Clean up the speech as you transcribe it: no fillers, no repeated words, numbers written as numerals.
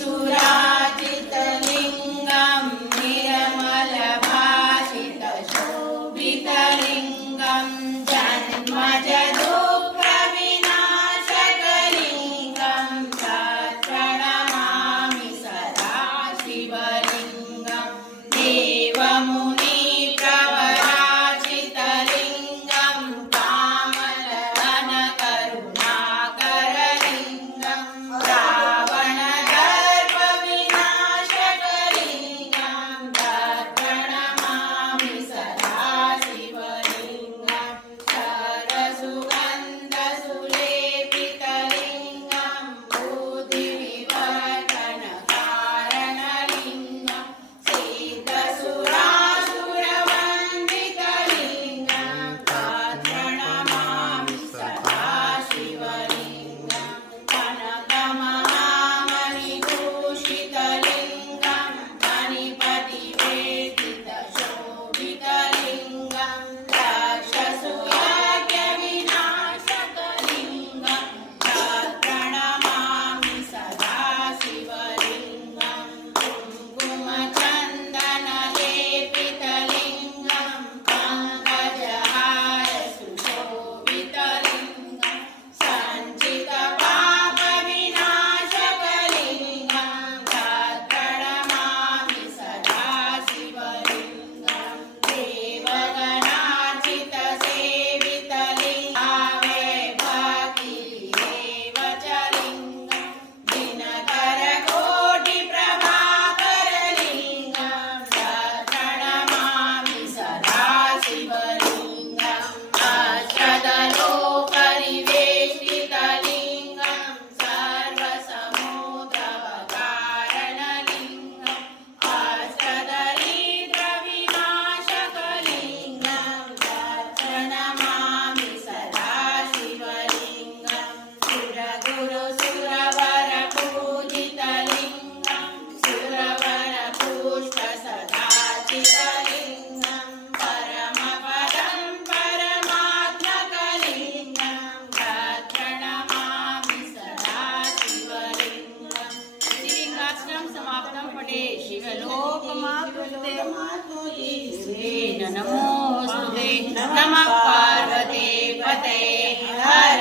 सुराजितलिङ्गं निर्मलभाषितशोभितलिङ्गं जन्मजदुःखविनाशकलिङ्गं प्रणमामि सदा शिवलिङ्गं देवमुनिप्रवराजितलिङ्गं कामलवनकरुणाकरलिङ्गं रावणदर्पविनाशकलिङ्गं प्रणमामि सदा शिवलिङ्गं शरसुगन्धसुलेपितलिङ्गं बुद्धिविवर्धनकारणलिङ्गं सिद्धसुरासुरवन्दितलिङ्गं प्रणमामि सदा शिवलिङ्गं कनकमहामणिभूषितलिङ्गं मणिपतिवेदितशोभितलिङ्गं राक्षसुयज्ञविनाशकलिङ्गं प्रणमामि सदा शिवलिङ्गं कुङ्कुमचन्दनलेपितलिङ्गं पङ्कजहारसुशोभितलिङ्गं सञ्चितपापविनाशकलिङ्गं प्रणमामि सदा शिवलिङ्गं देवगणार्चितसेवितलिङ्गं भक्तिरेव च लिङ्गं दिनकरकोटिप्रभाकरलिङ्गं प्रणमामि सदा शिवलिङ्गं अष्टदलोपरिवेष्टितलिङ्गं सर्वसमुद्रवकारणलिङ्गं अष्टदरिद्रविनाशकलिङ्गं प्रणमामि सदा शिवलिङ्गं सुरगुरुसुरवरपूजितलिङ्गं सुरवरपुष्पसदाचितलिङ्गं परमपदं परमात्मकलिङ्गं प्रणमामि सदा शिवलिङ्गं श्रीलिङ्गाष्टकं समापनं पठे शिवलोकमाप्नुते नमोऽस्तुते नमः पार्वते पतये हर